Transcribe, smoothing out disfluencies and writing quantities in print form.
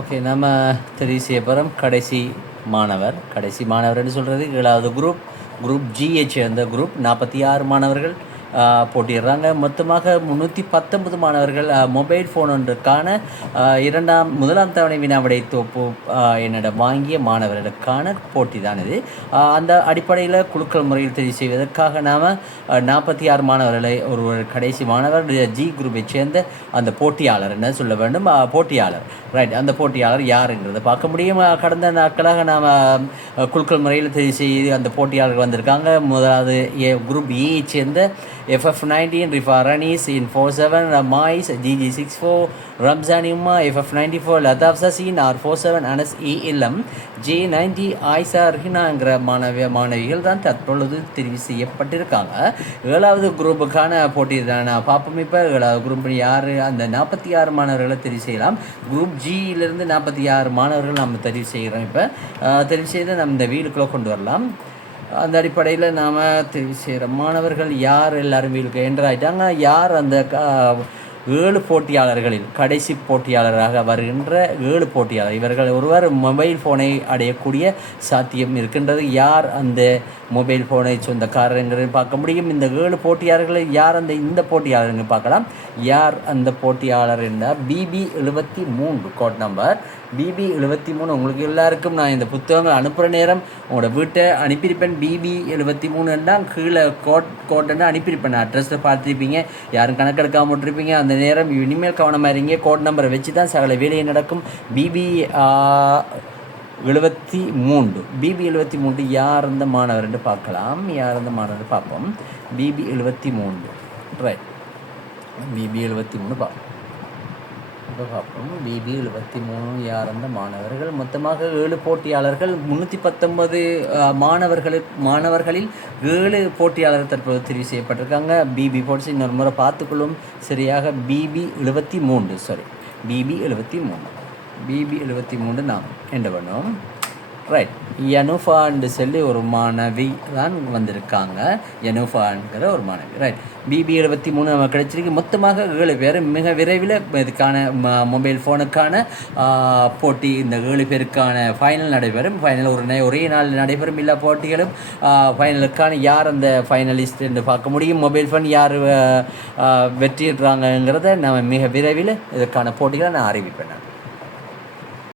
Okay, நம்ம தெரிவு செய்ய போகிறோம் கடைசி மாணவர்னு சொல்கிறது 7வது குரூப் ஜியை சேர்ந்த குரூப் 46 மாணவர்கள் போட்டிடுறாங்க. மொத்தமாக 319 மாணவர்கள் மொபைல் ஃபோன் ஒன்றுக்கான முதலாம் தவணை வினாவிடை தொகுப்பு என்னிடம் வாங்கிய மாணவர்களுக்கான போட்டி தான் இது. அந்த அடிப்படையில் குழுக்கள் முறையில் தெரிவு செய்வதற்காக நாம் 46 மாணவர்களை ஒரு கடைசி மாணவர் ஜி குரூப்பை சேர்ந்த அந்த போட்டியாளர் என்ன சொல்ல வேண்டும், போட்டியாளர் ரைட். அந்த போட்டியாளர் யாருங்கிறத பார்க்க முடியும். கடந்த நாட்களாக நாம் குழுக்கள் முறையில் தெரிவு செய்து அந்த போட்டியாளர்கள் வந்திருக்காங்க. முதலாவது குரூப் ஏ சேர்ந்த FF19 Rifanis in 47 Mais GG64 Ramzan Umma FF94 Lataf Sasin R47 Anas ELM J90 Aisha Rihinaங்கிற மாணவிகள் தான் தற்பொழுது தெரிவு செய்யப்பட்டிருக்காங்க. 7வது குரூப்புக்கான போட்டி தான் பார்ப்போம். இப்போ 7வது குரூப் யார், அந்த 46 மாணவர்களை தெரிவு செய்யலாம். குரூப் ஜியிலிருந்து 46 மாணவர்கள் நம்ம தெரிவு செய்கிறோம். இப்போ தெரிவு செய்து நம்ம இந்த வீடுக்குள்ளே கொண்டு வரலாம். அந்த அடிப்படையில் நாம் தெரிவு செய்கிற மாணவர்கள் யார், எல்லாரும் வீட்டுக்கு என்ட்ரு ஆகிட்டாங்க. யார் அந்த 7 போட்டியாளர்களில் கடைசி போட்டியாளராக வருகின்ற 7 போட்டியாளர், இவர்கள் ஒருவர் மொபைல் ஃபோனை அடையக்கூடிய சாத்தியம் இருக்கின்றது. யார் அந்த மொபைல் ஃபோனை சொந்தக்காரங்கிறது பார்க்க முடியும். இந்த 7 போட்டியாளர்களை யார் இந்த போட்டியாளருங்க பார்க்கலாம். யார் அந்த போட்டியாளர் என்றால் BB73 கோட் நம்பர் BB73. உங்களுக்கு எல்லாருக்கும் நான் இந்த புத்தகங்கள் அனுப்புகிற நேரம் உங்களோட வீட்டை அனுப்பியிருப்பேன். BB73 என்றால் கீழே கோட்டை அனுப்பியிருப்பேன். அட்ரஸில் பார்த்துருப்பீங்க, யாரும் கணக்கெடுக்காம விட்டுருப்பீங்க. அந்த நேரம் இனிமேல் கவனமாக இருங்க. கோட் நம்பரை வச்சு தான் சகல வேலையை நடக்கும். BB73 யார் அந்த மாணவர் என்று பார்க்கலாம். யார் அந்த மாணவர் பார்ப்போம். BB73 right. BB73 பார்ப்போம். BB73 யார் அந்த மாணவர்கள். மொத்தமாக 7 போட்டியாளர்கள். 319 மாணவர்களில் 7 போட்டியாளர்கள் தற்போது தெரிவு செய்யப்பட்டிருக்காங்க. BB போட்டு இன்னொரு முறை பார்த்துக்கொள்ளும் சரியாக. BB73 நாம் என்ன பண்ணோம் ரைட். யனுஃபான்னு சொல்லி ஒரு மாணவி தான் வந்திருக்காங்க. யனுஃபான்கிற ஒரு மாணவி ரைட். BB73 நம்ம கிடைச்சிருக்கு. மொத்தமாக 7 பேர். மிக விரைவில் இதுக்கான மொபைல் ஃபோனுக்கான போட்டி, இந்த 7 பேருக்கான ஃபைனல் நடைபெறும். ஃபைனல் ஒரே நாள் நடைபெறும். எல்லா போட்டிகளும் ஃபைனலுக்கான யார் அந்த ஃபைனலிஸ்ட் என்று பார்க்க முடியும். மொபைல் ஃபோன் யார் வெற்றிடுறாங்கிறத நம்ம மிக விரைவில் இதுக்கான போட்டிகளை நான் அறிவிப்பேன்.